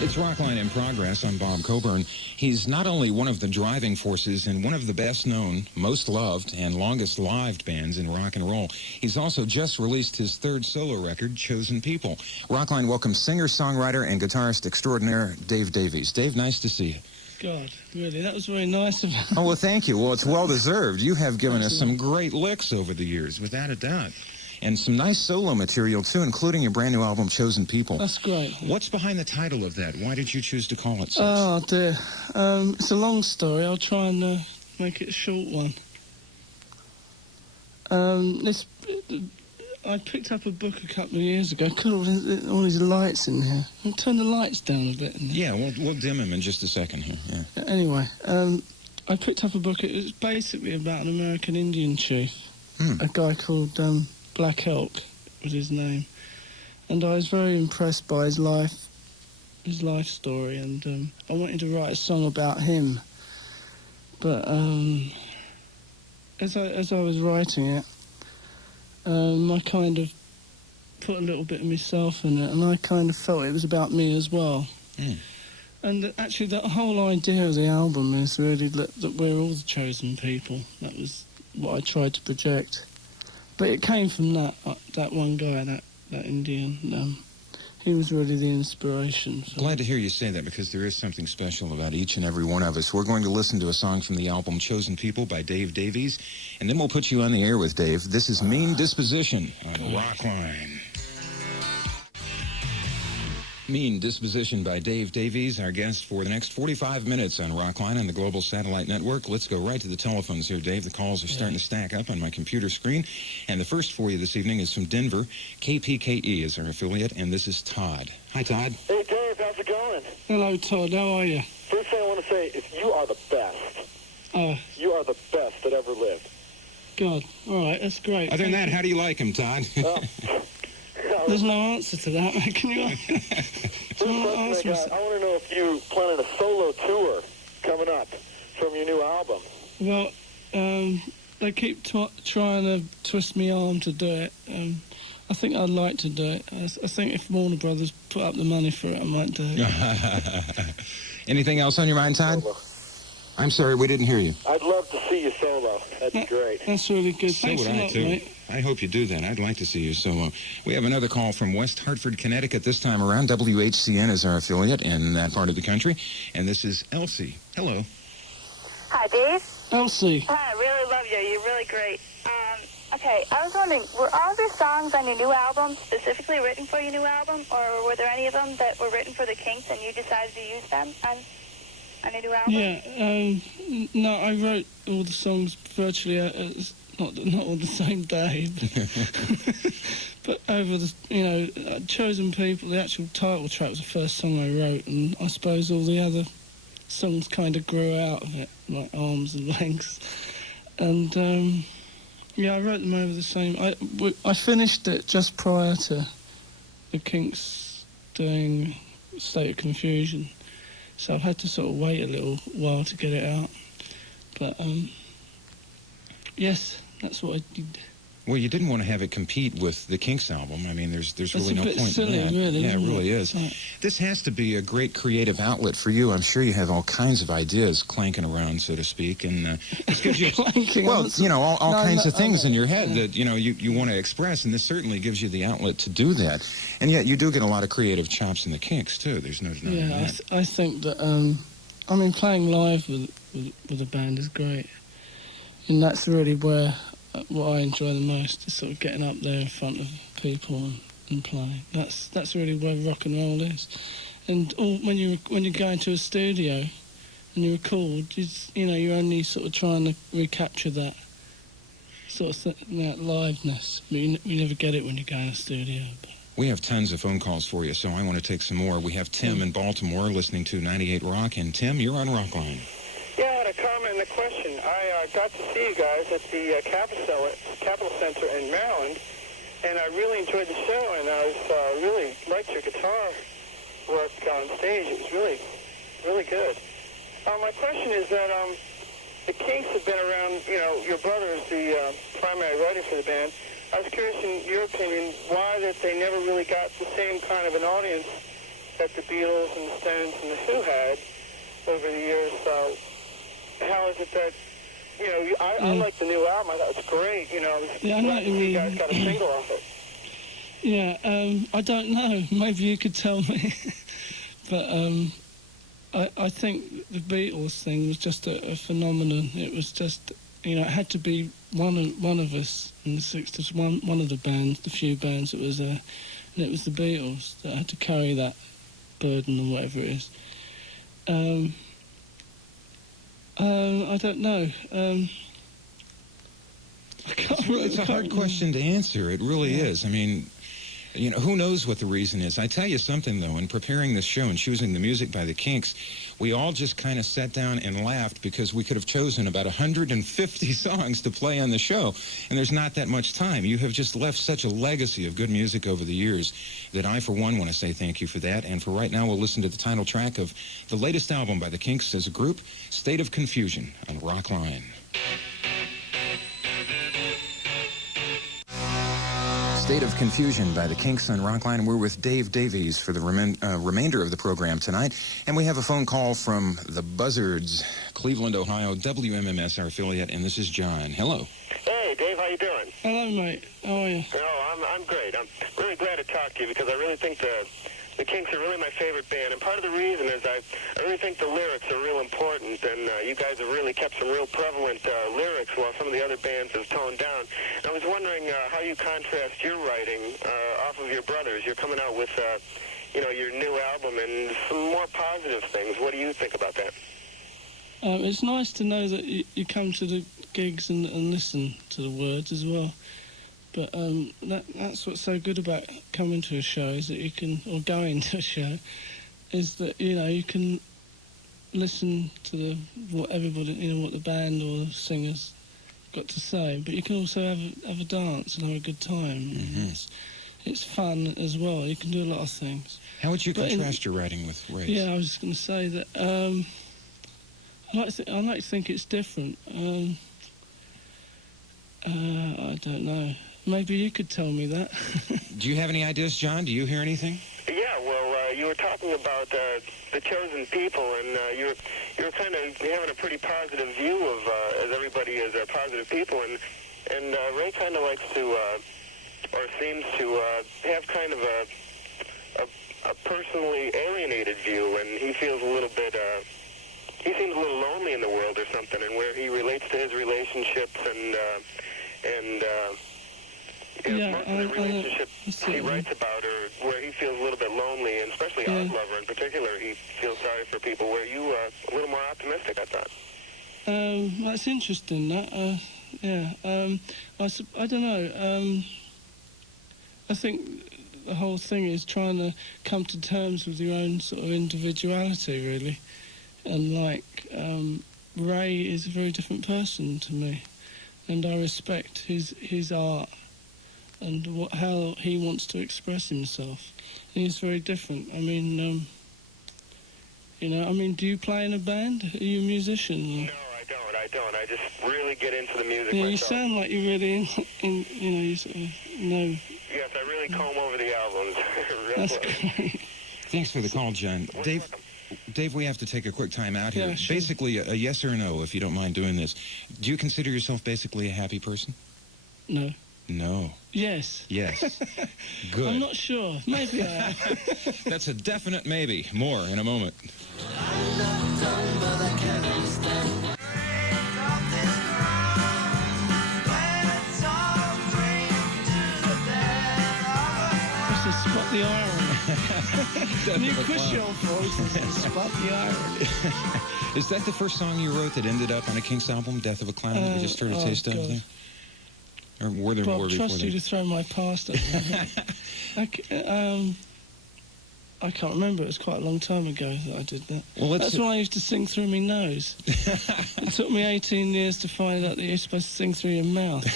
It's Rockline in progress. I'm Bob Coburn. He's not only one of the driving forces in one of the best known, most loved, and longest lived bands in rock and roll. He's also just released his third solo record, Chosen People. Rockline welcomes singer, songwriter, and guitarist extraordinaire Dave Davies. Dave, nice to see you. God, really, that was very nice of you. Oh, well, thank you. Well, it's well-deserved. You have given us some great licks over the years, without a doubt. And some nice solo material, too, including your brand new album, Chosen People. That's great. What's behind the title of that? Why did you choose to call it such? Oh, dear. It's a long story. I'll try and make it a short one. I picked up a book a couple of years ago. All these lights in here. I'll turn the lights down a bit. Yeah, we'll dim them in just a second here. Yeah. Anyway, I picked up a book. It was basically about an American Indian chief. A guy called Black Elk was his name. And I was very impressed by his life story, and I wanted to write a song about him. But as I was writing it, I kind of put a little bit of myself in it, and I kind of felt it was about me as well. And actually, the whole idea of the album is really that we're all the chosen people. That was what I tried to project. But it came from that one guy, that Indian. He was really the inspiration. Glad to hear you say that, because there is something special about each and every one of us. We're going to listen to a song from the album Chosen People by Dave Davies, and then we'll put you on the air with Dave. This is Mean Disposition on Rockline. Mean Disposition by Dave Davies, our guest for the next 45 minutes on Rockline and the Global Satellite Network. Let's go right to the telephones here, Dave. The calls are starting to stack up on my computer screen. And the first for you this evening is from Denver. KPKE is our affiliate, and this is Todd. Hi, Todd. Hey, Dave. How's it going? Hello, Todd. How are you? First thing I want to say is you are the best. You are the best that ever lived. God. All right, that's great. Other than that, how do you like him, Todd? There's no answer to that. Can you? First question I want to know if you planning a solo tour coming up from your new album. Well, they keep trying to twist me arm to do it. I think I'd like to do it. I think if Warner Brothers put up the money for it, I might do it. Anything else on your mind, Todd? Solo. I'm sorry, we didn't hear you. I'd love to see you solo. That'd be great. That's really good. So Thanks would a I, lot, too. mate. I hope you do that. I'd like to see you solo. We have another call from West Hartford, Connecticut this time around. WHCN is our affiliate in that part of the country. And this is Elsie. Hello. Hi, Dave. Elsie. Hi, I really love you. You're really great. Okay, I was wondering, were all of your songs on your new album specifically written for your new album, or were there any of them that were written for the Kinks and you decided to use them on your new album? Yeah, no, I wrote all the songs virtually, not on the same day, but over the, Chosen People, the actual title track was the first song I wrote, and I suppose all the other songs kind of grew out of it, like Arms and Legs. And, yeah, I wrote them over the same. I finished it just prior to the Kinks doing State of Confusion, so I've had to sort of wait a little while to get it out. But, yes, that's what I did. Well, you didn't want to have it compete with the Kinks album. I mean, there's really no point silly, in that. Really, yeah, it really is. Right. This has to be a great creative outlet for you. I'm sure you have all kinds of ideas clanking around, so to speak, and this gives you all kinds of things in your head that you want to express, and this certainly gives you the outlet to do that. And yet, you do get a lot of creative chops in the Kinks too. There's no denying that. I think that playing live with a band is great, and that's really where. What I enjoy the most is sort of getting up there in front of people and playing. That's really where rock and roll is. And when you go into a studio and you record, you're only sort of trying to recapture that sort of that liveness. I mean, you never get it when you go in a studio. But. We have tons of phone calls for you, so I want to take some more. We have Tim in Baltimore listening to 98 Rock, and Tim, you're on Rockline. Yeah, I had a comment and a question. I got to see you guys at the Capitol Center in Maryland, and I really enjoyed the show, and I was really liked your guitar work on stage. It was really, really good. My question is that the Kinks have been around, you know, your brother is the primary writer for the band. I was curious, in your opinion, why that they never really got the same kind of an audience that the Beatles and the Stones and the Who had over the years. How is it that, you know, I like the new album. I thought it's great. You know, I was glad you guys got a single off it. Yeah, I don't know. Maybe you could tell me. But I think the Beatles thing was just a phenomenon. It was just, you know, it had to be one of us in the 60s, one of the bands, the few bands that was there, and it was the Beatles that had to carry that burden or whatever it is. I don't know. It's a hard question to answer. It really is. I mean, you know, who knows what the reason is? I tell you something, though, in preparing this show and choosing the music by the Kinks, we all just kind of sat down and laughed because we could have chosen about 150 songs to play on the show, and there's not that much time. You have just left such a legacy of good music over the years that I, for one, want to say thank you for that. And for right now, we'll listen to the title track of the latest album by the Kinks as a group, State of Confusion, on Rockline. State of Confusion by the Kinks on Rockline. We're with Dave Davies for the remainder of the program tonight. And we have a phone call from the Buzzards, Cleveland, Ohio, WMMS, our affiliate, and this is John. Hello. Hey, Dave, how you doing? Hello, mate. How are you? Oh, I'm great. I'm really glad to talk to you because I really think the Kinks are really my favorite band, and part of the reason is I really think the lyrics are real important, and you guys have really kept some real prevalent lyrics while some of the other bands have toned down. And I was wondering how you contrast your writing off of your brothers. You're coming out with, you know, your new album and some more positive things. What do you think about that? It's nice to know that you come to the gigs and listen to the words as well. But that's what's so good about coming to a show is that you can, or going to a show, is that, you know, you can listen to what everybody, you know, what the band or the singers got to say, but you can also have a dance and have a good time. Mm-hmm. It's fun as well. You can do a lot of things. How would you contrast your writing with Ray's? Yeah, I was just going to say that I like to think it's different. I don't know. Maybe you could tell me that. Do you have any ideas, John? Do you hear anything? Yeah, well, you were talking about the chosen people, and you were kind of having a pretty positive view of, as everybody is, positive people, and Ray kind of likes to, or seems to, have kind of a personally alienated view, and he feels a little bit, he seems a little lonely in the world or something, and where he relates to his relationships and most of the relationships he writes about are where he feels a little bit lonely, and especially Odd Lover in particular, he feels sorry for people, where you are a little more optimistic, I thought. That's interesting, that. I don't know. I think the whole thing is trying to come to terms with your own sort of individuality, really. And, like, Ray is a very different person to me, and I respect his art and how he wants to express himself. He's very different. I mean, you know, I mean, do you play in a band? Are you a musician? No, I don't. I just really get into the music myself. You sound like you're really in, you know, you sort of know. Yes, I really comb over the albums. That's great. Thanks for the call, John. Dave, we have to take a quick time out here. Yeah, sure. Basically, a yes or a no, if you don't mind doing this. Do you consider yourself basically a happy person? No. No. Yes. Yes. Good. I'm not sure. Maybe I am. That's a definite maybe. More in a moment. This is Spot the Irony. New cushion voice is Spot the Irony. Is that the first song you wrote that ended up on a Kinks album, Death of a Clown, that we just heard a taste of there? Or were there more before that? I trust you to throw my past at me. I can't remember. It was quite a long time ago that I did that. Well, that's when I used to sing through my nose. It took me 18 years to find out that you're supposed to sing through your mouth.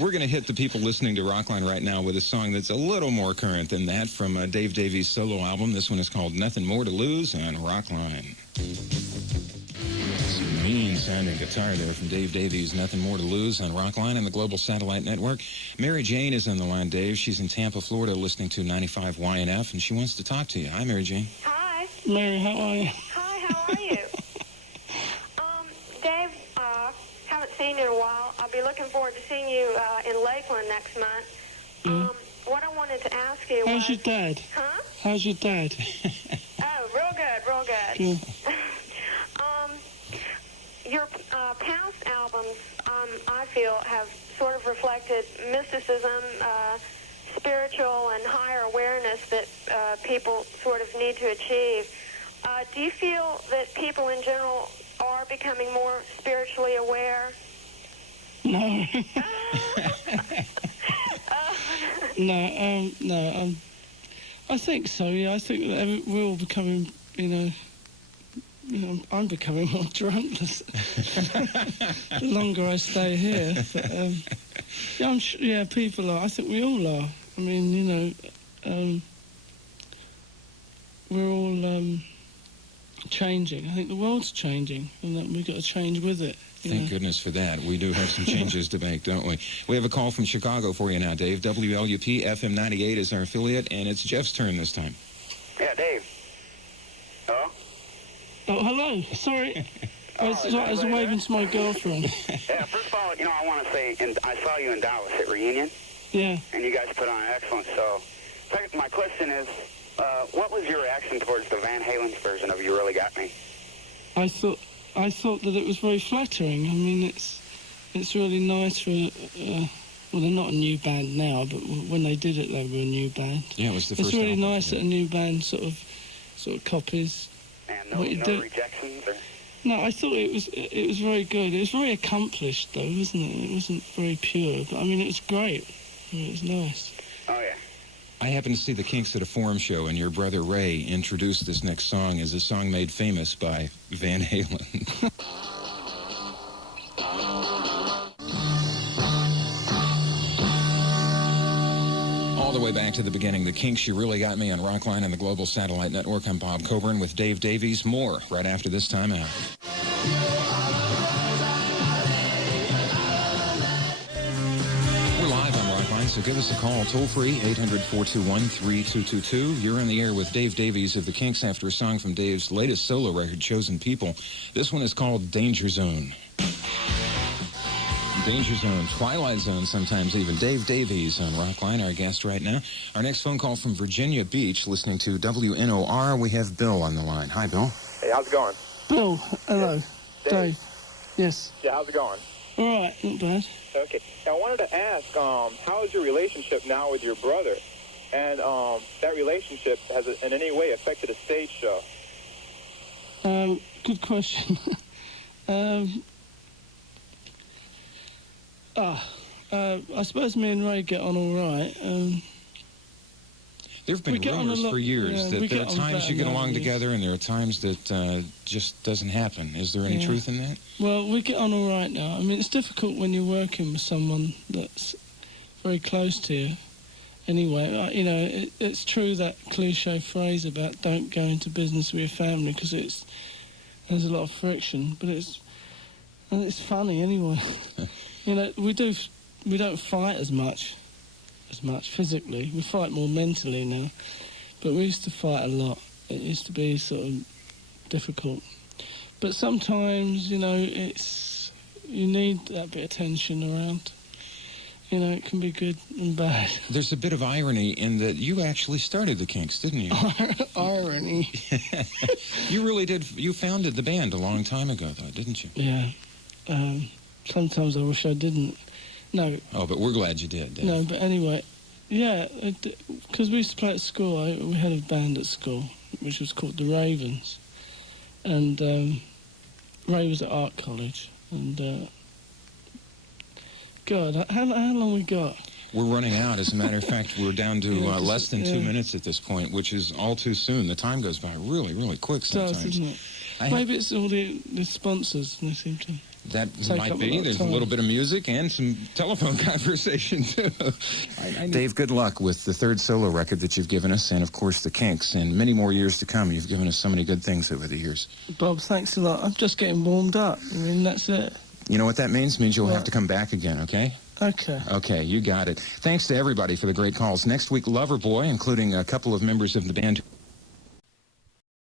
We're going to hit the people listening to Rockline right now with a song that's a little more current than that from Dave Davies' solo album. This one is called Nothing More to Lose on Rockline. It's mean. clean-sounding guitar there from Dave Davies, Nothing More to Lose on Rockline and the Global Satellite Network. Mary Jane is on the line, Dave. She's in Tampa, Florida, listening to 95 YNF, and she wants to talk to you. Hi, Mary Jane. Hi. Mary, how are you? Hi, how are you? Dave, haven't seen you in a while. I'll be looking forward to seeing you in Lakeland next month. Yeah. What I wanted to ask you How's was... your dad? Huh? How's your dad? Oh, real good, real good. Good. Your past albums, I feel, have sort of reflected mysticism, spiritual and higher awareness that people sort of need to achieve. Do you feel that people in general are becoming more spiritually aware? No. No. I think so. Yeah, I think that we're all becoming, I'm becoming more drunk the longer I stay here. But, yeah, people are. I think we all are. I mean, we're all changing. I think the world's changing, and that we've got to change with it. Thank goodness for that. We do have some changes to make, don't we? We have a call from Chicago for you now, Dave. WLUP FM 98 is our affiliate, and it's Jeff's turn this time. Yeah, Dave. Hello? Oh, hello. Sorry. I was waving to my girlfriend. Yeah, first of all, I want to say, I saw you in Dallas at Reunion. Yeah. And you guys put on an excellent show. Second, my question is, what was your reaction towards the Van Halen's version of You Really Got Me? I thought that it was very flattering. I mean, it's really nice for, well, they're not a new band now, but when they did it, they were a new band. Yeah, it was the first It's really album, nice that a new band sort of copies. And what you no do. rejections? Or? No, I thought it was very good. It was very accomplished, though, wasn't it? It wasn't very pure, but I mean, it was great. I mean, it was nice. Oh, yeah. I happened to see the Kinks at a forum show, and your brother Ray introduced this next song as a song made famous by Van Halen. All the way back to the beginning, the Kinks, You Really Got Me on Rockline and the Global Satellite Network. I'm Bob Coburn with Dave Davies. More right after this time out. We're live on Rockline, so give us a call toll-free, 800-421-3222. You're on the air with Dave Davies of the Kinks after a song from Dave's latest solo record, Chosen People. This one is called Danger Zone. Danger Zone, Twilight Zone sometimes even. Dave Davies on Rockline, our guest right now. Our next phone call from Virginia Beach, listening to WNOR. We have Bill on the line. Hi, Bill. Hey, how's it going? Bill, hello. Dave. Yes. Yeah, how's it going? All right, not bad. Okay. Now, I wanted to ask, how is your relationship now with your brother? And that relationship has in any way affected a stage show? Good question. I suppose me and Ray get on all right. There have been rumors for years that there are times you get along nowadays. together and there are times that just doesn't happen. Is there any truth in that? Well, we get on all right now. I mean, it's difficult when you're working with someone that's very close to you. Anyway, it's true that cliche phrase about don't go into business with your family because there's a lot of friction, but it's funny anyway. We don't fight as much physically. We fight more mentally now, but we used to fight a lot. It used to be sort of difficult, but sometimes you need that bit of tension around. It can be good and bad. There's a bit of irony in that you actually started the Kinks, didn't you? Irony. You really did. You founded the band a long time ago, though, didn't you? Yeah. Sometimes I wish I didn't. No. Oh, but we're glad you did, Dave. No, but anyway, yeah, because we used to play at school. We had a band at school, which was called the Ravens. And Ray was at art college. And, God, how long we got? We're running out. As a matter of fact, we're down to less than 2 minutes at this point, which is all too soon. The time goes by really, really quick sometimes. It does, doesn't it? Maybe it's all the sponsors, they seem to. That Take might up a be. lot of There's a time. little bit of music and some telephone conversation, too. Dave, good luck with the third solo record that you've given us, and, of course, the Kinks, and many more years to come. You've given us so many good things over the years. Bob, thanks a lot. I'm just getting warmed up. I mean, that's it. You know what that means? It means you'll What? have to come back again, okay? Okay. Okay, you got it. Thanks to everybody for the great calls. Next week, Loverboy, including a couple of members of the band